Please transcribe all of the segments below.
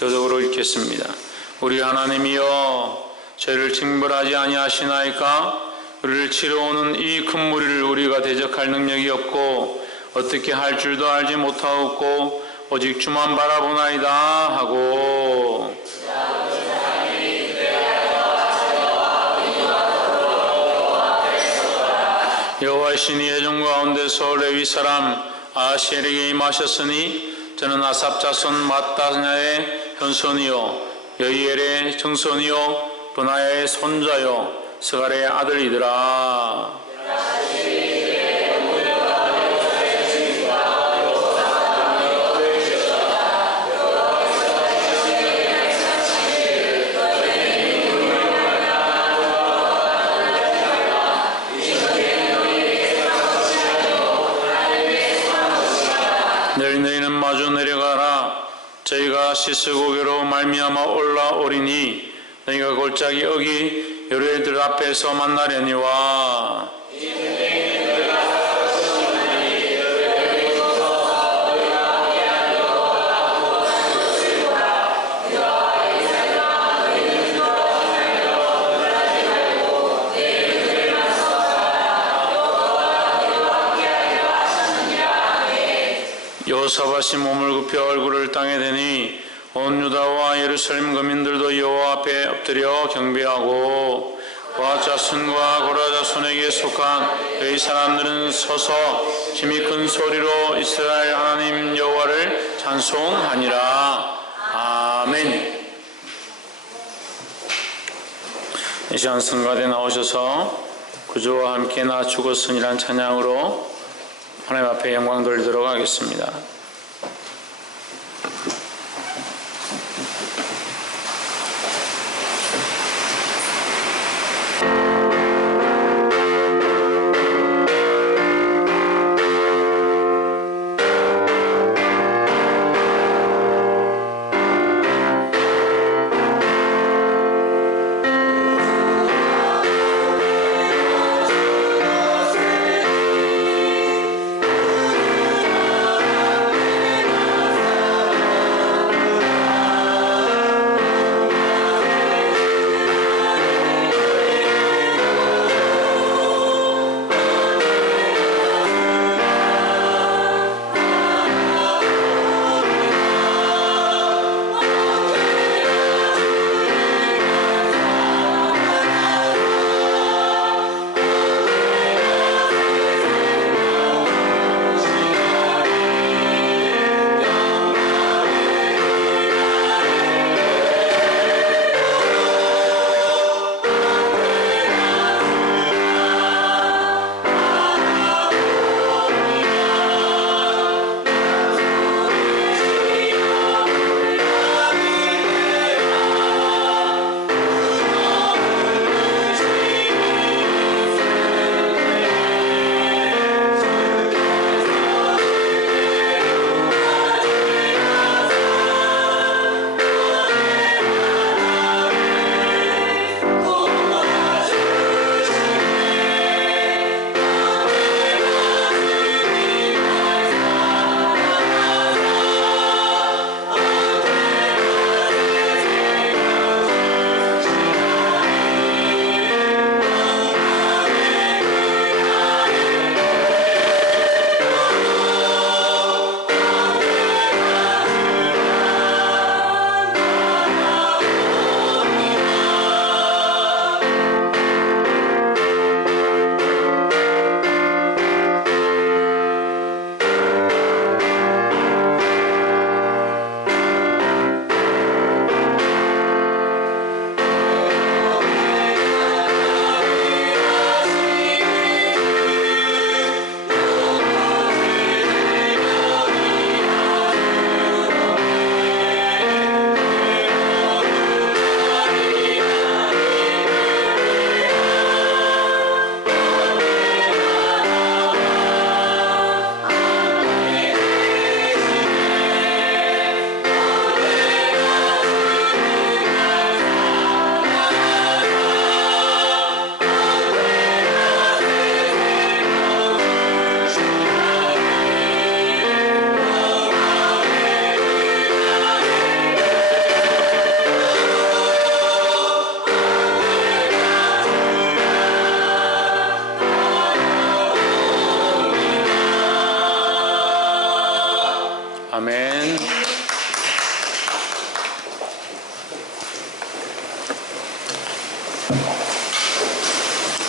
교독으로 읽겠습니다. 우리 하나님이여, 죄를 징벌하지 아니하시나이까? 우리를 치러오는 이 큰 무리를 우리가 대적할 능력이 없고 어떻게 할 줄도 알지 못하옵고 오직 주만 바라보나이다 하고, 여호와의 신이 회중 가운데서 레위 사람 아셀에게 임하셨으니 저는 아삽 자손 마따냐의 현손이요 여이엘의 증손이요 브나야의 손자요 스갈의 아들이더라. 너희는 마주 내려가라. 저희가 시스고개로 말미암아 올라오리니 너희가 골짜기 어기 여로엘들 앞에서 만나려니와. 여호사밧이 몸을 굽혀 얼굴을 땅에 대니 온 유다와 예루살렘 거민들도 여호와 앞에 엎드려 경배하고, 과 자손과 고라 자손에게 속한 그의 사람들은 서서 힘이 큰 소리로 이스라엘 하나님 여호와를 찬송하니라. 아멘. 이 시간 성가대 나오셔서 구주와 함께 나 죽었으니란 찬양으로 하나님 앞에 영광 돌리도록 하겠습니다.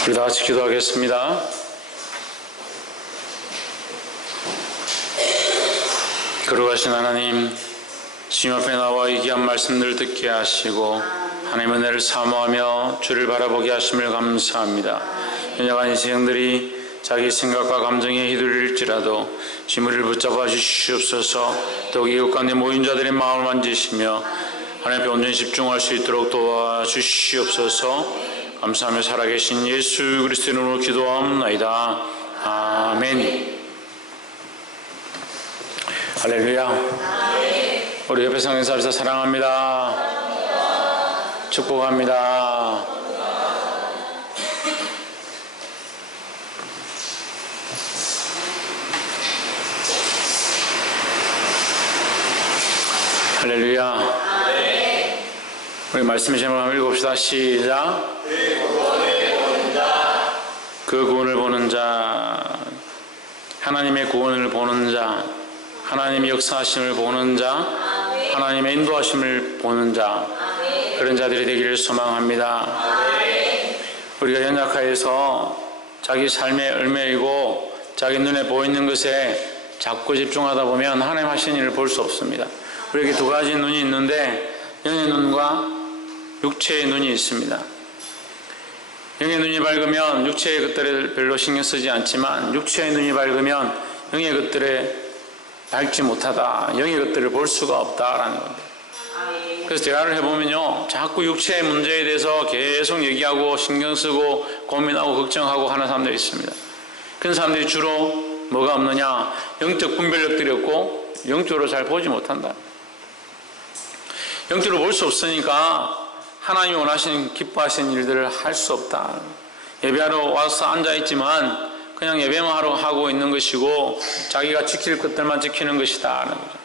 우리 다 같이 기도하겠습니다. 거룩하신 하나님, 주님 앞에 나와 이 귀한 말씀들을 듣게 하시고 하나님의 은혜를 사모하며 주를 바라보게 하심을 감사합니다. 연약한 인생들이 자기 생각과 감정에 휘둘릴지라도 주님을 붙잡아 주시옵소서. 더욱 이웃 가운데 모인 자들의 마음을 만지시며 하나님 앞에 온전히 집중할 수 있도록 도와주시옵소서. 감사하며 살아계신 예수 그리스도의 이름으로 기도하옵나이다. 아멘. 할렐루야. 우리 옆에 성인사에서 사랑합니다. 축복합니다. 할렐루야. 우리 말씀 제목 한번 읽읍시다. 시작. 그 구원을 보는 자, 하나님의 구원을 보는 자, 하나님의 역사하심을 보는 자, 하나님의 인도하심을 보는 자, 그런 자들이 되기를 소망합니다. 우리가 연약하여서 자기 삶에 얽매이고 자기 눈에 보이는 것에 자꾸 집중하다 보면 하나님 하신 일을 볼 수 없습니다. 우리에게 두 가지 눈이 있는데 영의 눈과 육체의 눈이 있습니다. 영의 눈이 밝으면 육체의 것들을 별로 신경 쓰지 않지만 육체의 눈이 밝으면 영의 것들에 밝지 못하다, 영의 것들을 볼 수가 없다라는 겁니다. 그래서 대화를 해보면요, 자꾸 육체의 문제에 대해서 계속 얘기하고 신경 쓰고 고민하고 걱정하고 하는 사람들이 있습니다. 그런 사람들이 주로 뭐가 없느냐? 영적 분별력들이 없고 영적으로 잘 보지 못한다. 영적으로 볼 수 없으니까 하나님이 원하시는 기뻐하시는 일들을 할 수 없다. 예배하러 와서 앉아있지만 그냥 예배만 하러 하고 있는 것이고 자기가 지킬 것들만 지키는 것이다 하는 거죠.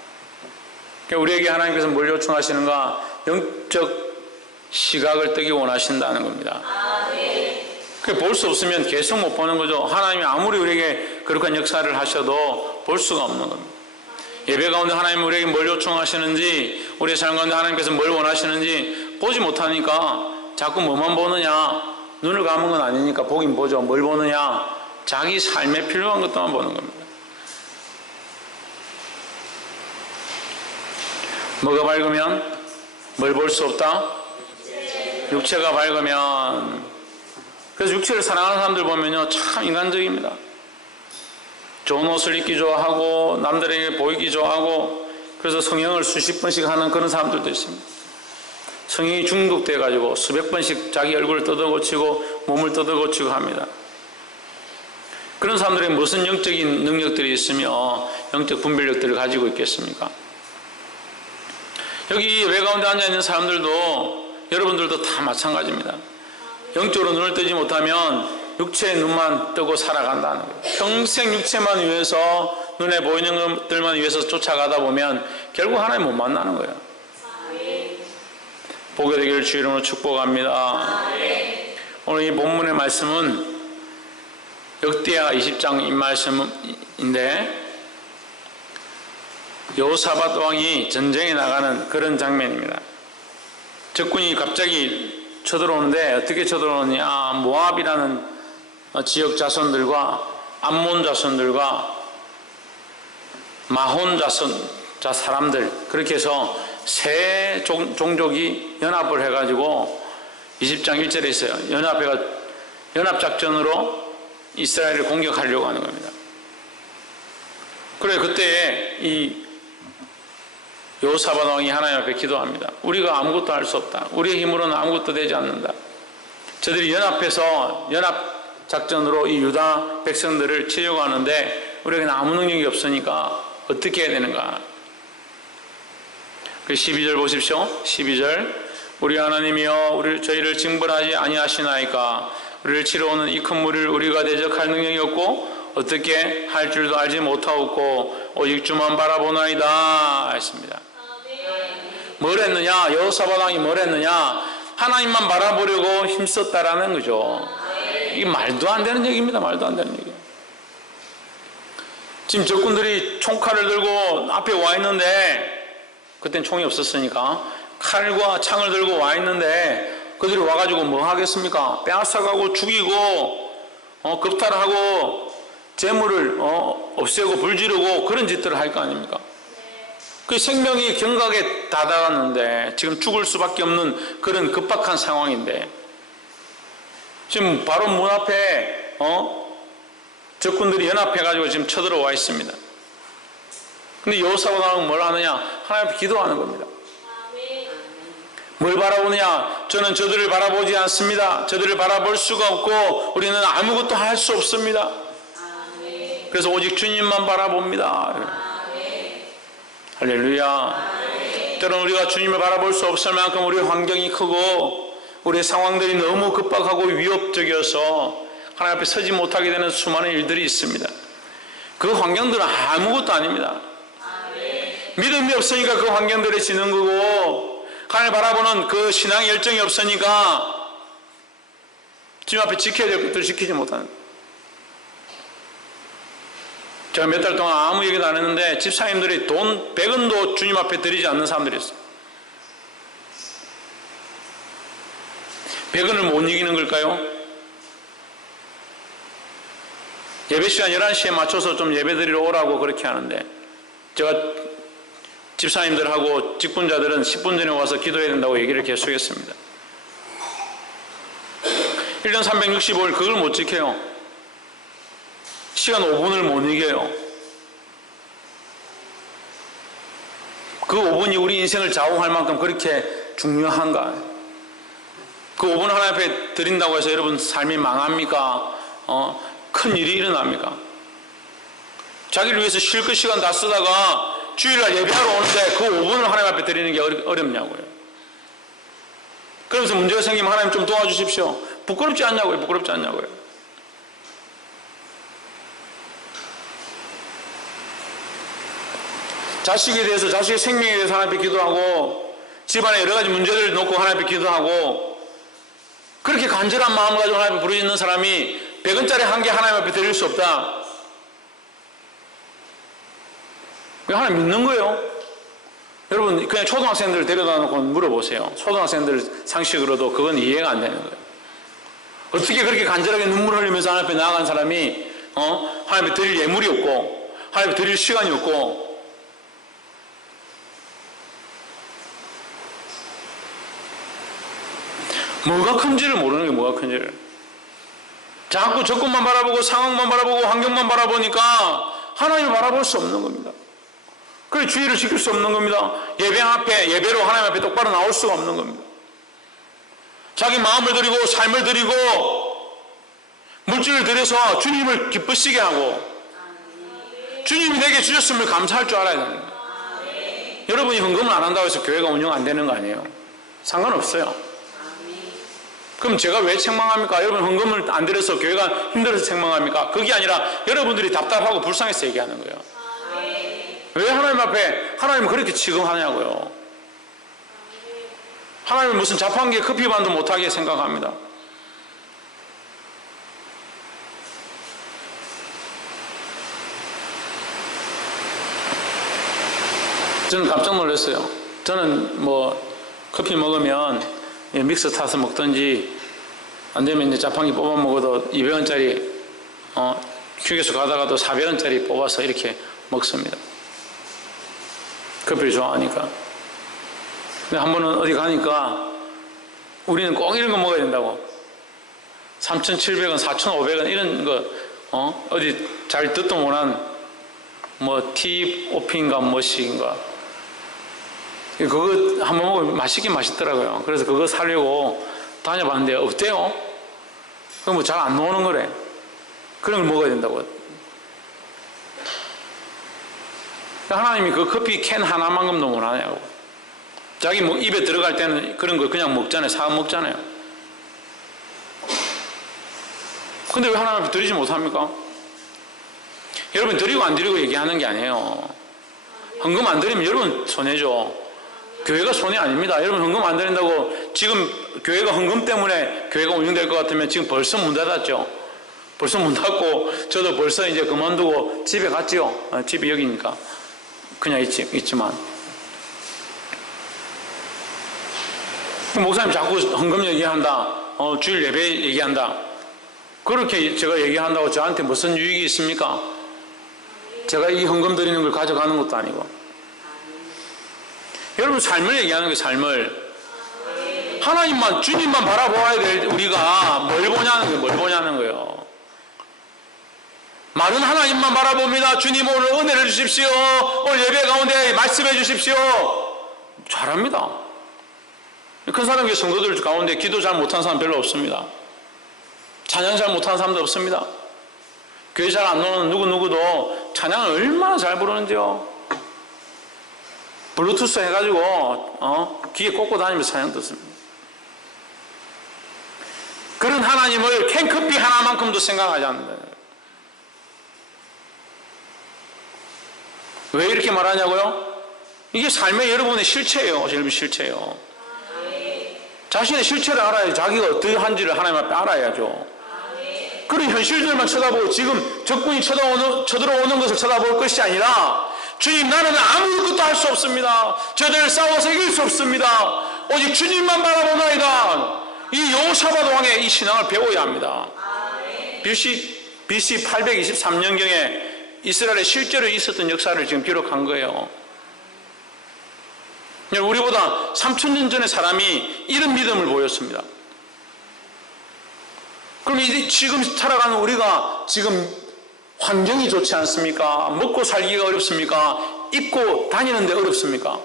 그러니까 우리에게 하나님께서 뭘 요청하시는가? 영적 시각을 뜨기 원하신다는 겁니다. 볼 수 없으면 계속 못 보는 거죠. 하나님이 아무리 우리에게 그렇게 역사를 하셔도 볼 수가 없는 겁니다. 예배 가운데 하나님이 우리에게 뭘 요청하시는지, 우리의 삶 가운데 하나님께서 뭘 원하시는지 보지 못하니까 자꾸 뭐만 보느냐? 눈을 감은 건 아니니까 보긴 보죠. 뭘 보느냐? 자기 삶에 필요한 것들만 보는 겁니다. 뭐가 밝으면 뭘 볼 수 없다? 육체가 밝으면. 그래서 육체를 사랑하는 사람들 보면요, 참 인간적입니다. 좋은 옷을 입기 좋아하고 남들에게 보이기 좋아하고, 그래서 성형을 수십 번씩 하는 그런 사람들도 있습니다. 성형이 중독돼 가지고 수백 번씩 자기 얼굴을 뜯어고치고 몸을 뜯어고치고 합니다. 그런 사람들에게 무슨 영적인 능력들이 있으며 영적 분별력들을 가지고 있겠습니까? 여기 예배 가운데 앉아있는 사람들도, 여러분들도 다 마찬가지입니다. 영적으로 눈을 뜨지 못하면 육체의 눈만 뜨고 살아간다는 거예요. 평생 육체만 위해서, 눈에 보이는 것들만 위해서 쫓아가다 보면 결국 하나님 못 만나는 거예요. 보게 되기를 주 이름으로 축복합니다. 오늘 이 본문의 말씀은 역대하 20장 말씀인데, 여호사밧 왕이 전쟁에 나가는 그런 장면입니다. 적군이 갑자기 쳐들어오는데 어떻게 쳐들어오느냐? 모압이라는 지역 자손들과 암몬 자손들과 마혼 자손 사람들, 그렇게 해서 세 종족이 연합을 해가지고 20장 1절에 있어요. 연합작전으로 이스라엘을 공격하려고 하는 겁니다. 그래, 그때 이 여호사밧 왕이 하나님 앞에 기도합니다. 우리가 아무것도 할 수 없다. 우리의 힘으로는 아무것도 되지 않는다. 저들이 연합해서 연합작전으로 이 유다 백성들을 치려고 하는데 우리에게는 아무 능력이 없으니까 어떻게 해야 되는가? 12절 보십시오. 12절. 우리 하나님이여, 저희를 징벌하지 아니하시나이까? 우리를 치러 오는 이 큰 무리를 우리가 대적할 능력이 없고 어떻게 할 줄도 알지 못하고 오직 주만 바라보나이다 했습니다. 뭘 했느냐? 여호사밧 왕이 뭘 했느냐? 하나님만 바라보려고 힘썼다라는 거죠. 이게 말도 안 되는 얘기입니다. 말도 안 되는 얘기. 지금 적군들이 총칼을 들고 앞에 와 있는데, 그땐 총이 없었으니까 칼과 창을 들고 와 있는데 그들이 와가지고 뭐 하겠습니까? 빼앗아가고 죽이고 겁탈하고 재물을 없애고 불지르고 그런 짓들을 할 거 아닙니까? 그 생명이 경각에 다다랐는데 지금 죽을 수밖에 없는 그런 급박한 상황인데 지금 바로 문 앞에 적군들이 연합해가지고 지금 쳐들어와 있습니다. 근데 여호사밧은 뭘 하느냐? 하나님 앞에 기도하는 겁니다. 뭘 바라보느냐? 저는 저들을 바라보지 않습니다. 저들을 바라볼 수가 없고 우리는 아무것도 할 수 없습니다. 그래서 오직 주님만 바라봅니다. 할렐루야. 때로는 우리가 주님을 바라볼 수 없을 만큼 우리의 환경이 크고 우리의 상황들이 너무 급박하고 위협적이어서 하나님 앞에 서지 못하게 되는 수많은 일들이 있습니다. 그 환경들은 아무것도 아닙니다. 믿음이 없으니까 그 환경들이 지는 거고 하나님을 바라보는 그 신앙의 열정이 없으니까 주님 앞에 지켜야 될 것들을 지키지 못하는 거예요. 제가 몇 달 동안 아무 얘기도 안 했는데 집사님들이 돈 100원도 주님 앞에 드리지 않는 사람들이 있어요. 100원을 못 이기는 걸까요? 예배 시간 11시에 맞춰서 좀 예배 드리러 오라고 그렇게 하는데 제가 집사님들하고 직분자들은 10분 전에 와서 기도해야 된다고 얘기를 계속했습니다. 1년 365일 그걸 못 지켜요. 시간 5분을 못 이겨요. 그 5분이 우리 인생을 좌우할 만큼 그렇게 중요한가? 그 5분 하나님 앞에 드린다고 해서 여러분 삶이 망합니까? 큰 일이 일어납니까? 자기를 위해서 실컷 시간 다 쓰다가 주일날 예배하러 오는데 그 5분을 하나님 앞에 드리는 게 어렵냐고요. 그러면서 문제가 생기면 하나님 좀 도와주십시오. 부끄럽지 않냐고요. 부끄럽지 않냐고요. 자식에 대해서, 자식의 생명에 대해서 하나님 앞에 기도하고 집안에 여러 가지 문제들을 놓고 하나님 앞에 기도하고 그렇게 간절한 마음을 가지고 하나님 앞에 부르짖는 사람이 100원짜리 한 개 하나님 앞에 드릴 수 없다. 하나님 믿는 거예요. 여러분 그냥 초등학생들 데려다 놓고 물어보세요. 초등학생들 상식으로도 그건 이해가 안 되는 거예요. 어떻게 그렇게 간절하게 눈물 흘리면서 하나님 앞에 나아간 사람이 하나님 앞에 드릴 예물이 없고 하나님 앞에 드릴 시간이 없고 뭐가 큰지를 모르는 게 뭐가 큰지를. 자꾸 적군만 바라보고 상황만 바라보고 환경만 바라보니까 하나님을 바라볼 수 없는 겁니다. 그래서 주의를 지킬 수 없는 겁니다. 예배 앞에, 예배로 하나님 앞에 똑바로 나올 수가 없는 겁니다. 자기 마음을 드리고 삶을 드리고 물질을 들여서 주님을 기쁘시게 하고 주님이 내게 주셨음을 감사할 줄 알아야 됩니다. 여러분이 헌금을 안 한다고 해서 교회가 운영 안 되는 거 아니에요. 상관없어요. 그럼 제가 왜 책망합니까? 여러분 헌금을 안 드려서 교회가 힘들어서 책망합니까? 그게 아니라 여러분들이 답답하고 불쌍해서 얘기하는 거예요. 왜 하나님 앞에 하나님은 그렇게 취급하냐고요. 하나님은 무슨 자판기에 커피반도 못하게 생각합니다. 저는 깜짝 놀랐어요. 저는 뭐 커피 먹으면 믹서 타서 먹든지 안 되면 이제 자판기 뽑아 먹어도 200원짜리 휴게소 가다가도 400원짜리 뽑아서 이렇게 먹습니다. 커피를 좋아하니까. 근데 한 번은 어디 가니까 우리는 꼭 이런 거 먹어야 된다고. 3,700원, 4,500원 이런 거 어디 잘 듣도 못한 뭐 티오피인가 뭐식인가 그거 한번 먹으면 맛있긴 맛있더라고요. 그래서 그거 사려고 다녀봤는데 어때요? 그거 뭐 잘 안 나오는 거래. 그런 걸 먹어야 된다고. 하나님이 그 커피 캔 하나만큼도 못 하냐고. 자기 뭐 입에 들어갈 때는 그런 거 그냥 먹잖아요. 사 먹잖아요. 근데 왜 하나님 앞에 드리지 못합니까? 여러분 드리고 안 드리고 얘기하는 게 아니에요. 헌금 안 드리면 여러분 손해죠. 교회가 손해 아닙니다. 여러분 헌금 안 드린다고 지금 교회가 헌금 때문에 교회가 운영될 것 같으면 지금 벌써 문 닫았죠. 벌써 문 닫고 저도 벌써 이제 그만두고 집에 갔지요. 집이 여기니까 그냥 있지만 목사님 자꾸 헌금 얘기한다. 주일 예배 얘기한다. 그렇게 제가 얘기한다고 저한테 무슨 유익이 있습니까? 제가 이 헌금 드리는 걸 가져가는 것도 아니고. 여러분 삶을 얘기하는 거예요. 삶을. 하나님만 주님만 바라보아야 될 우리가 뭘 보냐는 거예요. 뭘 보냐는 거예요. 말은 하나님만 바라봅니다. 주님 오늘 은혜를 주십시오. 오늘 예배 가운데 말씀해 주십시오. 잘합니다. 큰 사람 성도들 가운데 기도 잘 못하는 사람 별로 없습니다. 찬양 잘 못하는 사람도 없습니다. 교회 잘 안 오는 누구누구도 찬양을 얼마나 잘 부르는지요. 블루투스 해가지고 귀에 꽂고 다니면서 찬양 듣습니다. 그런 하나님을 캔커피 하나만큼도 생각하지 않는다. 왜 이렇게 말하냐고요? 이게 삶의 여러분의 실체예요. 여러분 실체예요. 자신의 실체를 알아야 자기가 어떠한지를 하나님 앞에 알아야죠. 그런 현실들만 쳐다보고 지금 적군이 쳐들어오는 것을 쳐다볼 것이 아니라 주님 나는 아무것도 할 수 없습니다. 저들을 싸워서 이길 수 없습니다. 오직 주님만 바라보나이다. 이 여호사밧 왕의 이 신앙을 배워야 합니다. BC 823년경에 이스라엘에 실제로 있었던 역사를 지금 기록한 거예요. 우리보다 3000년 전의 사람이 이런 믿음을 보였습니다. 그럼 이제 지금 살아가는 우리가 지금 환경이 좋지 않습니까? 먹고 살기가 어렵습니까? 입고 다니는데 어렵습니까?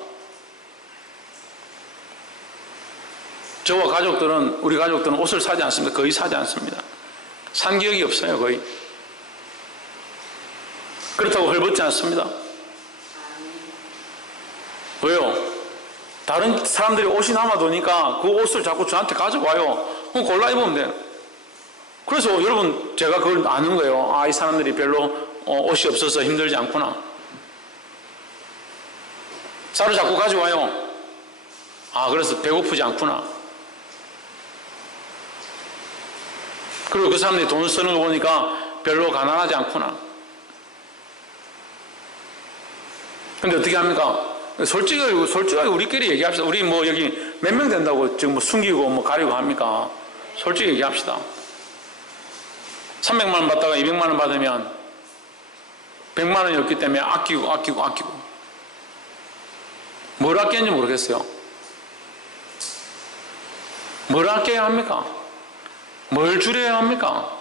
저와 가족들은, 우리 가족들은 옷을 사지 않습니다. 거의 사지 않습니다. 산 기억이 없어요, 거의. 그렇다고 헐벗지 않습니다. 왜요? 다른 사람들이 옷이 남아도니까 그 옷을 자꾸 저한테 가져와요. 그럼 골라 입으면 돼요. 그래서 여러분 제가 그걸 아는 거예요. 아, 이 사람들이 별로 옷이 없어서 힘들지 않구나. 쌀을 자꾸 가져와요. 아, 그래서 배고프지 않구나. 그리고 그 사람들이 돈을 쓰는 거 보니까 별로 가난하지 않구나. 근데 어떻게 합니까? 솔직하게 우리끼리 얘기합시다. 우리 뭐 여기 몇 명 된다고 지금 뭐 숨기고 뭐 가리고 합니까? 솔직히 얘기합시다. 300만 원 받다가 200만 원 받으면 100만 원이 없기 때문에 아끼고 뭘 아끼는지 모르겠어요. 뭘 아껴야 합니까? 뭘 줄여야 합니까?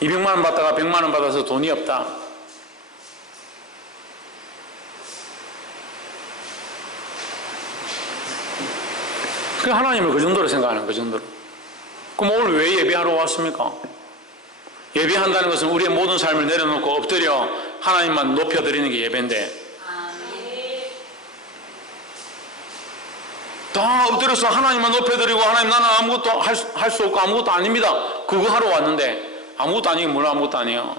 200만 원 받다가 100만 원 받아서 돈이 없다. 그 하나님을 그 정도로 생각하는 그 정도로. 그럼 오늘 왜 예배하러 왔습니까? 예배한다는 것은 우리의 모든 삶을 내려놓고 엎드려 하나님만 높여드리는 게 예배인데, 다 엎드려서 하나님만 높여드리고 하나님 나는 아무것도 할 수 없고 아무것도 아닙니다. 그거 하러 왔는데 아무것도 아니긴 뭘 아무것도 아니에요.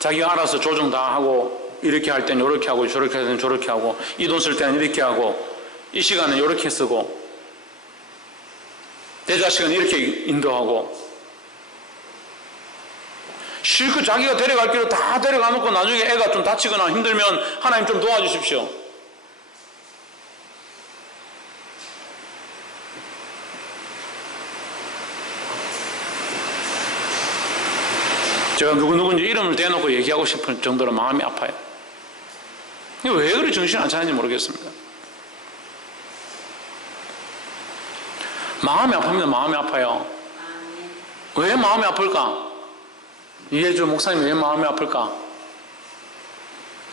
자기가 알아서 조정 다 하고 이렇게 할 땐 이렇게 하고 저렇게 할 땐 저렇게 하고 이 돈 쓸 때는 이렇게 하고 이 시간은 이렇게 쓰고 대자식은 이렇게 인도하고 실컷 자기가 데려갈 길을 다 데려가 놓고 나중에 애가 좀 다치거나 힘들면 하나님 좀 도와주십시오. 제가 누구누구인지 이름을 대놓고 얘기하고 싶을 정도로 마음이 아파요. 왜 그리 정신 안 차리는지 모르겠습니다. 마음이 아픕니다. 마음이 아파요. 왜 마음이 아플까? 이해주 목사님 왜 마음이 아플까?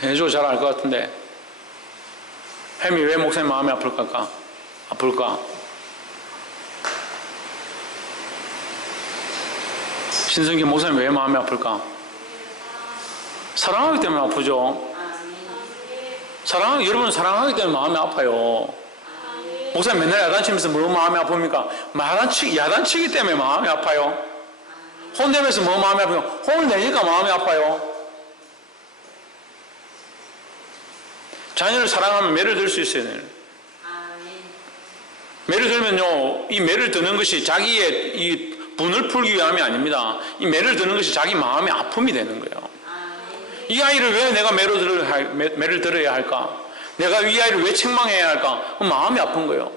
이해주 잘 알 것 같은데 햄이 왜 목사님 마음이 아플까? 신성기 목사님 왜 마음이 아플까? 사랑하기 때문에 아프죠. 여러분 사랑하기 때문에 마음이 아파요. 목사님 맨날 야단치면서 뭐 마음이 아픕니까? 야단치기 때문에 마음이 아파요. 혼내면서 뭐 마음이 아프요? 혼을 내니까 마음이 아파요. 자녀를 사랑하면 매를 들 수 있어요. 매를 들면요, 이 매를 드는 것이 자기의 이 분을 풀기 위함이 아닙니다. 이 매를 드는 것이 자기 마음의 아픔이 되는 거예요. 이 아이를 왜 내가 매를 들어야 할까? 내가 이 아이를 왜 책망해야 할까? 마음이 아픈 거예요.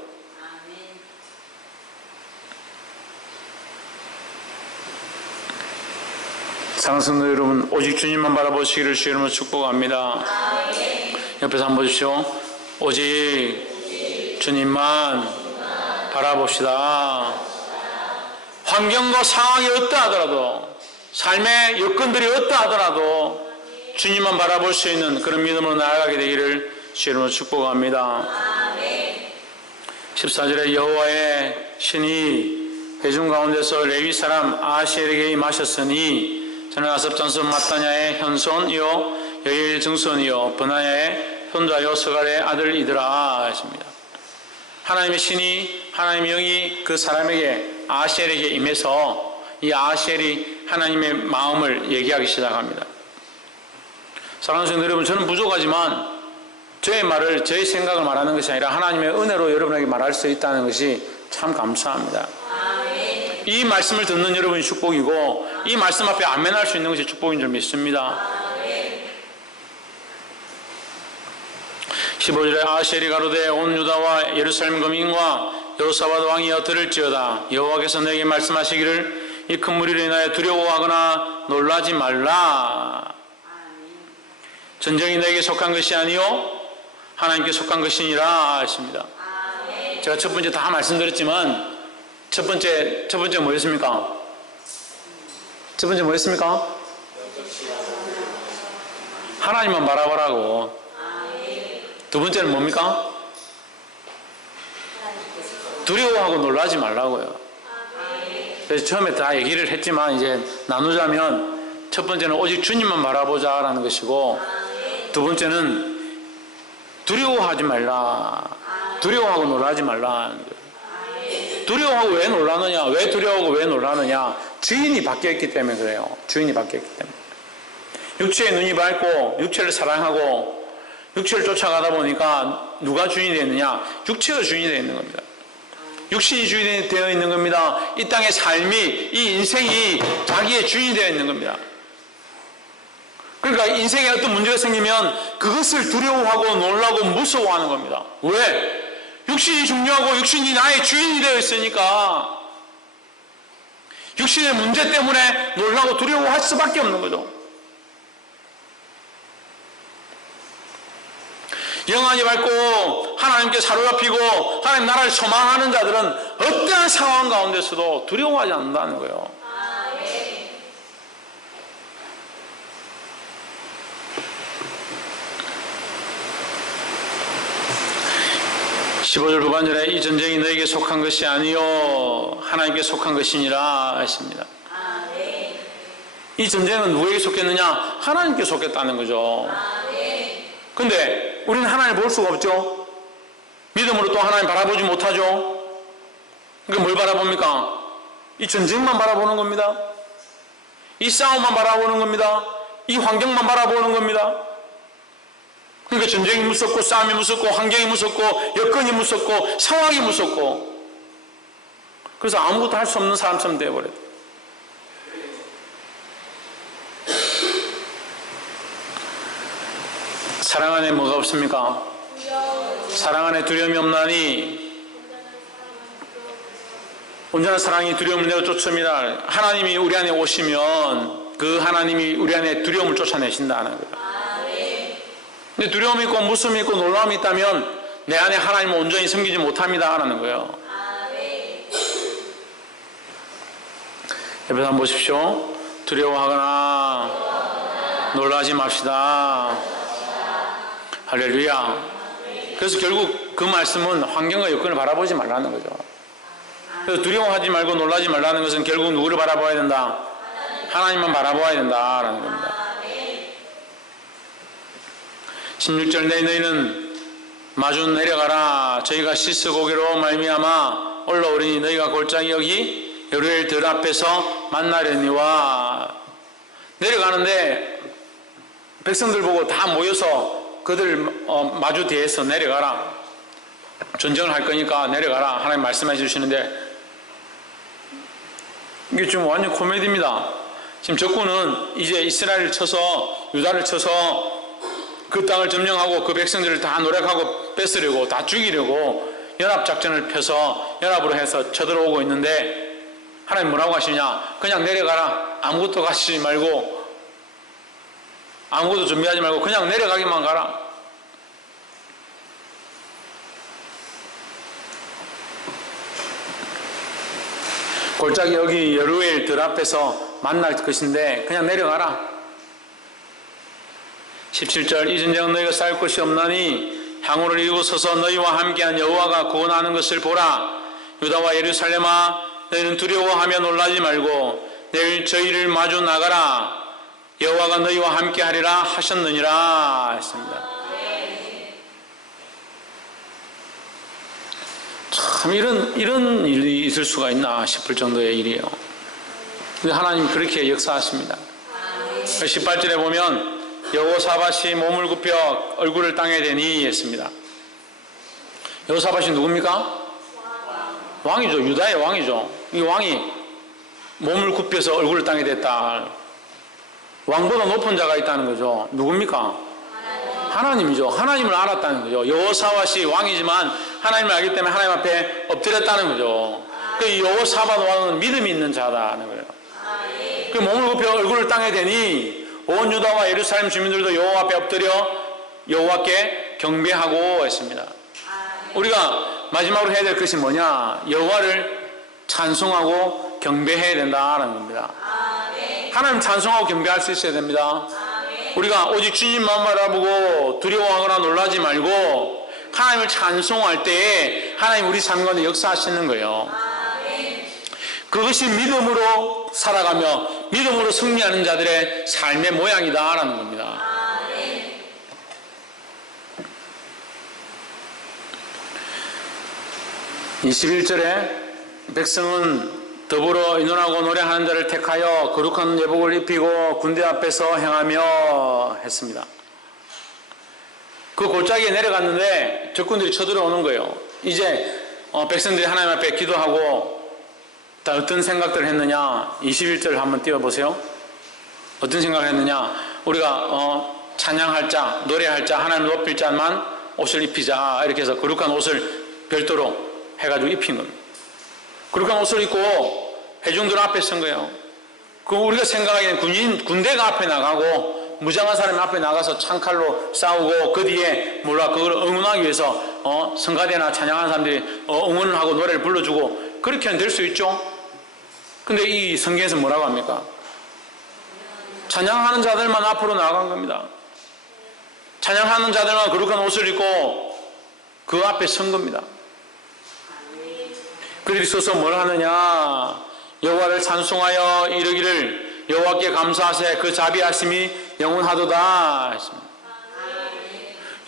사랑하는 성도 여러분, 오직 주님만 바라보시기를 주의 이름으로 축복합니다. 옆에서 한번 보십시오. 오직 주님만 바라봅시다. 환경과 상황이 어떠 하더라도, 삶의 여건들이 어떠 하더라도 주님만 바라볼 수 있는 그런 믿음으로 나아가게 되기를 주의 이름으로 축복합니다. 14절에 여호와의 신이 회중 가운데서 레위 사람 아시엘에게 임하셨으니 저는 아섭장손 마따냐의 현손이요 여일 증손이요 버나야의 손자요 스갈의 아들이더라 했습니다. 하나님의 신이, 하나님의 영이 그 사람에게 아시엘에게 임해서 이 아시엘이 하나님의 마음을 얘기하기 시작합니다. 사랑하는 성도 여러분, 저는 부족하지만 저의 말을, 저의 생각을 말하는 것이 아니라 하나님의 은혜로 여러분에게 말할 수 있다는 것이 참 감사합니다. 이 말씀을 듣는 여러분이 축복이고 이 말씀 앞에 아멘할 수 있는 것이 축복인 줄 믿습니다. 15절에 아시엘이 가로되 온 유다와 예루살렘 거민과 여호사밧 왕이여 들을지어다. 여호와께서 내게 말씀하시기를 이 큰 무리로 인하여 두려워하거나 놀라지 말라. 전쟁이 내게 속한 것이 아니요 하나님께 속한 것이니라 하십니다. 제가 첫 번째 다 말씀드렸지만 첫 번째 뭐였습니까? 첫 번째 뭐였습니까? 하나님만 바라보라고. 두 번째는 뭡니까? 두려워하고 놀라지 말라고요. 그래서 처음에 다 얘기를 했지만 이제 나누자면 첫 번째는 오직 주님만 바라보자라는 것이고 두 번째는 두려워하지 말라. 두려워하고 놀라지 말라. 두려워하고 왜 놀라느냐? 왜 두려워하고 왜 놀라느냐? 주인이 바뀌었기 때문에 그래요. 주인이 바뀌었기 때문에. 육체의 눈이 밝고 육체를 사랑하고 육체를 쫓아가다 보니까 누가 주인이 됐느냐? 육체가 주인이 되어 있는 겁니다. 육신이 주인이 되어 있는 겁니다. 이 땅의 삶이, 이 인생이 자기의 주인이 되어 있는 겁니다. 그러니까 인생에 어떤 문제가 생기면 그것을 두려워하고 놀라고 무서워하는 겁니다. 왜? 육신이 중요하고 육신이 나의 주인이 되어 있으니까 육신의 문제 때문에 놀라고 두려워할 수밖에 없는 거죠. 영안이 밝고 하나님께 사로잡히고 하나님 나라를 소망하는 자들은 어떠한 상황 가운데서도 두려워하지 않는다는 거예요. 15절 후반절에 이 전쟁이 너에게 속한 것이 아니요 하나님께 속한 것이니라 했습니다. 이 전쟁은 누구에게 속했느냐? 하나님께 속했다는 거죠. 근데 우리는 하나님을 볼 수가 없죠. 믿음으로 또 하나님 바라보지 못하죠. 그러니까 뭘 바라봅니까? 이 전쟁만 바라보는 겁니다. 이 싸움만 바라보는 겁니다. 이 환경만 바라보는 겁니다. 그러니까 전쟁이 무섭고 싸움이 무섭고 환경이 무섭고 여건이 무섭고 상황이 무섭고 그래서 아무것도 할 수 없는 사람처럼 되어버려요. 사랑 안에 뭐가 없습니까? 사랑 안에 두려움이 없나니 온전한 사랑이 두려움을 내어 쫓습니다. 하나님이 우리 안에 오시면 그 하나님이 우리 안에 두려움을 쫓아내신다는 거예요. 근데 두려움이 있고 무서움이 있고 놀라움이 있다면 내 안에 하나님을 온전히 섬기지 못합니다 라는 거예요. 옆에서 한번 보십시오. 두려워하거나 놀라지 맙시다. 할렐루야. 그래서 결국 그 말씀은 환경과 여건을 바라보지 말라는 거죠. 그래서 두려워하지 말고 놀라지 말라는 것은 결국 누구를 바라봐야 된다? 하나님만 바라봐야 된다라는 겁니다. 16절 너희는 마주 내려가라. 저희가 시스고개로 말미암아 올라오리니 너희가 골짜기 여기 여루엘 들 앞에서 만나려니와. 내려가는데 백성들 보고 다 모여서 그들 마주 뒤에서 내려가라. 전쟁을 할 거니까 내려가라. 하나님 말씀해 주시는데 이게 지금 완전 코미디입니다. 지금 적군은 이제 이스라엘을 쳐서 유다를 쳐서 그 땅을 점령하고 그 백성들을 다 노력하고 뺏으려고 다 죽이려고 연합작전을 펴서 연합으로 해서 쳐들어오고 있는데 하나님 뭐라고 하시냐? 그냥 내려가라. 아무것도 가시지 말고 아무것도 준비하지 말고 그냥 내려가기만 가라. 골짜기 여기 여루엘 들 앞에서 만날 것인데 그냥 내려가라. 17절 이 전쟁은 너희가 싸울 것이 없나니 향후를 이루고 서서 너희와 함께한 여호와가 구원하는 것을 보라. 유다와 예루살렘아 너희는 두려워하며 놀라지 말고 내일 저희를 마주 나가라. 여호와가 너희와 함께하리라 하셨느니라 했습니다. 참 이런 일이 있을 수가 있나 싶을 정도의 일이에요. 근데 하나님 그렇게 역사하십니다. 18절에 보면 여호사밧이 몸을 굽혀 얼굴을 땅에 대니 했습니다. 여호사밧이 누굽니까? 왕이죠. 유다의 왕이죠. 이 왕이 몸을 굽혀서 얼굴을 땅에 댔다. 왕보다 높은 자가 있다는 거죠. 누굽니까? 하나님이죠. 하나님을 알았다는 거죠. 여호사밧이 왕이지만 하나님을 알기 때문에 하나님 앞에 엎드렸다는 거죠. 그 여호사밧 왕은 믿음이 있는 자다는 거예요. 그 몸을 굽혀 얼굴을 땅에 대니 온 유다와 예루살렘 주민들도 여호와 앞에 엎드려 여호와께 경배하고 했습니다. 우리가 마지막으로 해야 될 것이 뭐냐? 여호와를 찬송하고 경배해야 된다는 겁니다. 하나님 찬송하고 경배할 수 있어야 됩니다. 우리가 오직 주님만 바라보고 두려워하거나 놀라지 말고 하나님을 찬송할 때에 하나님 우리 삶 가운데 역사하시는 거예요. 그것이 믿음으로 살아가며 믿음으로 승리하는 자들의 삶의 모양이다라는 겁니다. 21절에 백성은 더불어 의논하고 노래하는 자를 택하여 거룩한 예복을 입히고 군대 앞에서 행하며 했습니다. 그 골짜기에 내려갔는데 적군들이 쳐들어오는 거예요. 이제 백성들이 하나님 앞에 기도하고 다 어떤 생각들을 했느냐? 21절을 한번 띄워보세요. 어떤 생각을 했느냐? 우리가 찬양할 자, 노래할 자, 하나님 높일 자만 옷을 입히자 이렇게 해서 거룩한 옷을 별도로 해가지고 입힌 겁니다. 거룩한 옷을 입고 회중들 앞에 선 거예요. 그 우리가 생각하기에는 군대가 앞에 나가고 무장한 사람이 앞에 나가서 창칼로 싸우고 그 뒤에 그걸 응원하기 위해서 성가대나 찬양하는 사람들이 응원을 하고 노래를 불러주고 그렇게는 될 수 있죠. 근데 이 성경에서 뭐라고 합니까? 찬양하는 자들만 앞으로 나간 겁니다. 찬양하는 자들만 거룩한 옷을 입고 그 앞에 선 겁니다. 그들이 서서 뭘 하느냐? 여호와를 찬송하여 이르기를 여호와께 감사하세 그 자비하심이 영원하도다 했습니다.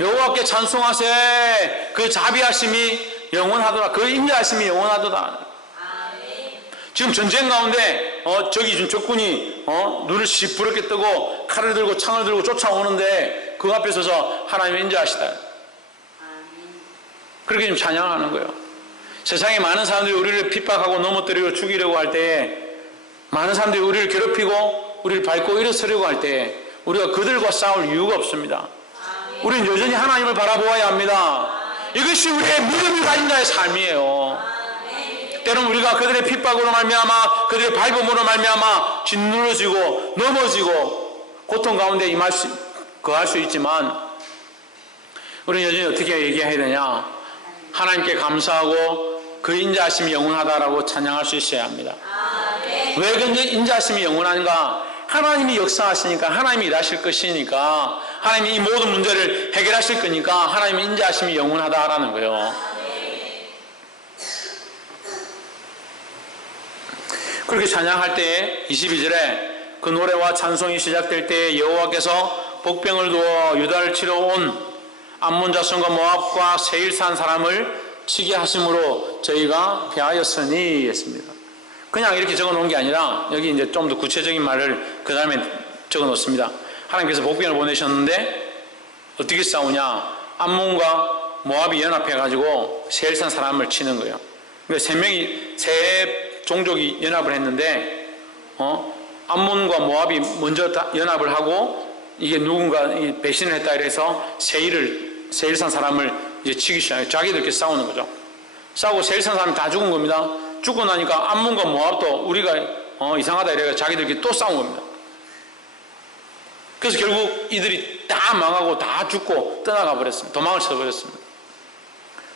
여호와께 찬송하세 그 자비하심이 영원하도다. 그 인자하심이 영원하도다. 지금 전쟁 가운데 저기 지금 적군이 눈을 시퍼렇게 뜨고 칼을 들고 창을 들고 쫓아오는데 그 앞에 서서 하나님의 인자하시다. 그렇게 지금 찬양하는 거예요. 세상에 많은 사람들이 우리를 핍박하고 넘어뜨리고 죽이려고 할 때에 많은 사람들이 우리를 괴롭히고 우리를 밟고 일어서려고 할 때에 우리가 그들과 싸울 이유가 없습니다. 우리는 여전히 하나님을 바라보아야 합니다. 이것이 우리의 믿음을 가진 자의 삶이에요. 때로는 우리가 그들의 핍박으로 말미암아 그들의 밟음으로 말미암아 짓눌러지고 넘어지고 고통 가운데 거할 수 있지만 우리는 여전히 어떻게 얘기해야 되냐? 하나님께 감사하고 그 인자하심이 영원하다라고 찬양할 수 있어야 합니다. 왜 그 인자하심이 영원한가? 하나님이 역사하시니까 하나님이 일하실 것이니까 하나님이 이 모든 문제를 해결하실 거니까 하나님의 인자하심이 영원하다라는 거예요. 그렇게 찬양할 때에 22절에 그 노래와 찬송이 시작될 때에 여호와께서 복병을 두어 유다를 치러 온 암몬 자손과 모압과 세일산 사람을 치게 하심으로 저희가 패하였으니 했습니다. 그냥 이렇게 적어 놓은 게 아니라 여기 이제 좀 더 구체적인 말을 그 다음에 적어 놓습니다. 하나님께서 복병을 보내셨는데 어떻게 싸우냐? 암몬과 모압이 연합해가지고 세일산 사람을 치는 거예요. 그러니까 세 종족이 연합을 했는데 암몬과 모압이 먼저 연합을 하고 이게 누군가 배신을 했다 이래서 세일산 사람을 이제 치기 시작해요. 자기들끼리 싸우는 거죠. 싸우고 세일산 사람이 다 죽은 겁니다. 죽고 나니까 암몬과 모압도 우리가 이상하다 이래서 자기들끼리 또 싸운 겁니다. 그래서 결국 이들이 다 망하고 다 죽고 떠나가 버렸습니다. 도망을 쳐버렸습니다.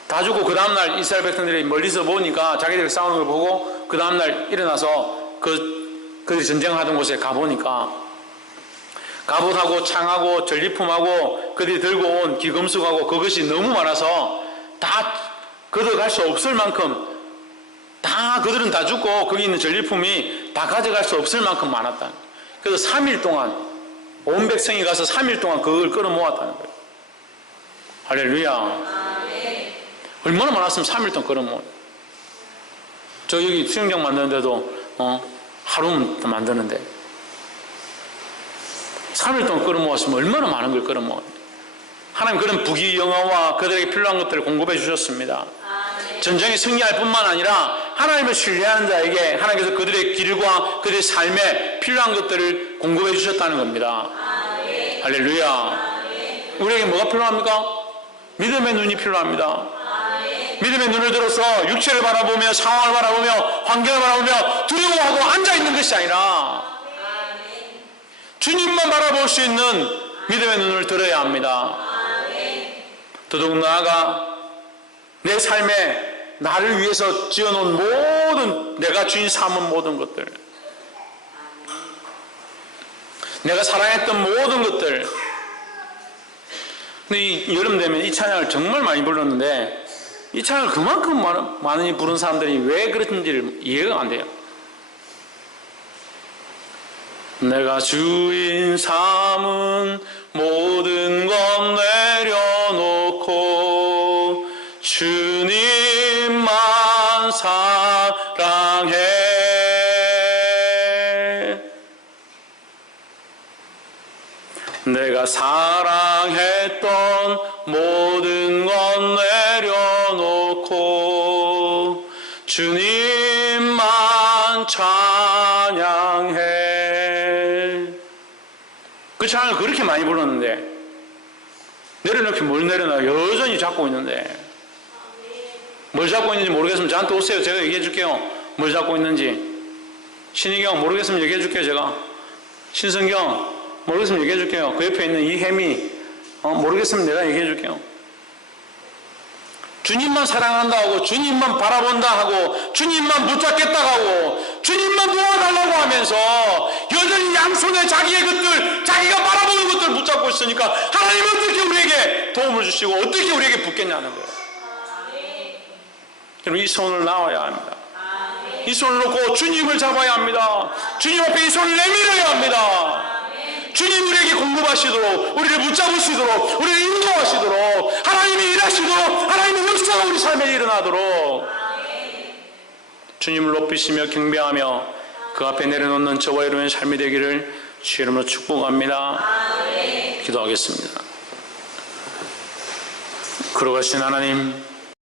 다 죽고 그 다음날 이스라엘 백성들이 멀리서 보니까 자기들이 싸우는 걸 보고 그 다음날 일어나서 그들이 전쟁하던 곳에 가보니까 갑옷하고 창하고 전리품하고 그들이 들고 온 기금속하고 그것이 너무 많아서 다 걷어갈 수 없을 만큼 다 그들은 다 죽고 거기 있는 전리품이 다 가져갈 수 없을 만큼 많았다. 그래서 3일 동안 온 백성이 가서 3일 동안 그걸 끌어모았다는 거예요. 할렐루야. 얼마나 많았으면 3일 동안 끌어모아요. 저 여기 수영장 만드는데도 하루면 만드는데 3일 동안 끌어모았으면 얼마나 많은 걸 끌어모아요. 하나님 그런 부귀영화와 그들에게 필요한 것들을 공급해 주셨습니다. 전쟁에 승리할 뿐만 아니라 하나님을 신뢰하는 자에게 하나님께서 그들의 길과 그들의 삶에 필요한 것들을 공급해 주셨다는 겁니다. 할렐루야. 우리에게 뭐가 필요합니까? 믿음의 눈이 필요합니다. 믿음의 눈을 들어서 육체를 바라보며 상황을 바라보며 환경을 바라보며 두려워하고 앉아있는 것이 아니라 주님만 바라볼 수 있는 믿음의 눈을 들어야 합니다. 더더욱 나아가 내 삶에 나를 위해서 지어놓은 모든 내가 주인 삼은 모든 것들, 내가 사랑했던 모든 것들. 근데 이 여름 되면 이 찬양을 정말 많이 불렀는데 이 찬양을 그만큼 많이 부른 사람들이 왜 그랬는지를 이해가 안 돼요. 내가 주인 삼은 모든 것 내려놓고 주님만 사랑해. 내가 사랑했던 모든 것 내려놓고 주님만 찬양해. 그 찬양을 그렇게 많이 불렀는데 내려놓기 뭘 내려놔? 여전히 잡고 있는데 뭘 잡고 있는지 모르겠으면 저한테 오세요. 제가 얘기해 줄게요. 뭘 잡고 있는지. 신희경 모르겠으면 얘기해 줄게요. 제가. 신성경 모르겠으면 얘기해 줄게요. 그 옆에 있는 이 햄이 모르겠으면 내가 얘기해 줄게요. 주님만 사랑한다 하고 주님만 바라본다 하고 주님만 붙잡겠다 하고 주님만 도와달라고 하면서 여전히 양손에 자기의 것들, 자기가 바라보는 것들을 붙잡고 있으니까 하나님은 어떻게 우리에게 도움을 주시고 어떻게 우리에게 붙겠냐는 거예요. 여러분, 이 손을 나와야 합니다. 이 손을 놓고 주님을 잡아야 합니다. 주님 앞에 이 손을 내밀어야 합니다. 주님 우리에게 공급하시도록, 우리를 붙잡으시도록, 우리를 인도하시도록, 하나님이 일하시도록, 하나님의 역사가 우리 삶에 일어나도록 주님을 높이시며 경배하며 그 앞에 내려놓는 저와 여러분의 삶이 되기를 주의 이름으로 축복합니다. 기도하겠습니다. 걸어가신 하나님,